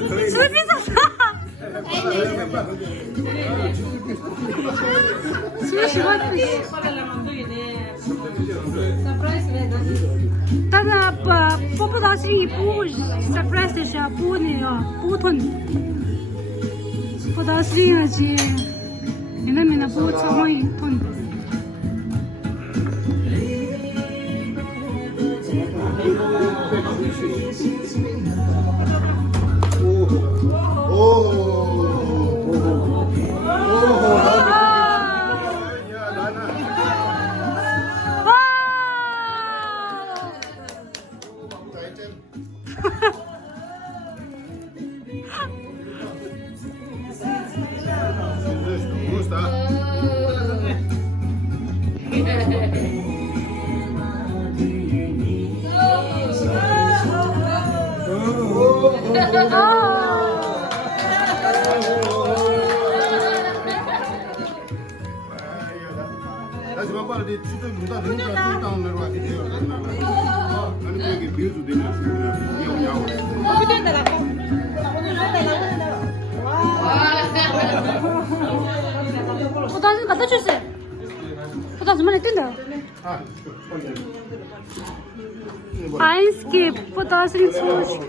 비쌌어. 술 시간 비.但是不到是一部 surprise 的是不那个不同，不到是那些，那不怎么一同。 我当时갖다 주세요.我当时买来订的。Ein Skip, 不当时你出去。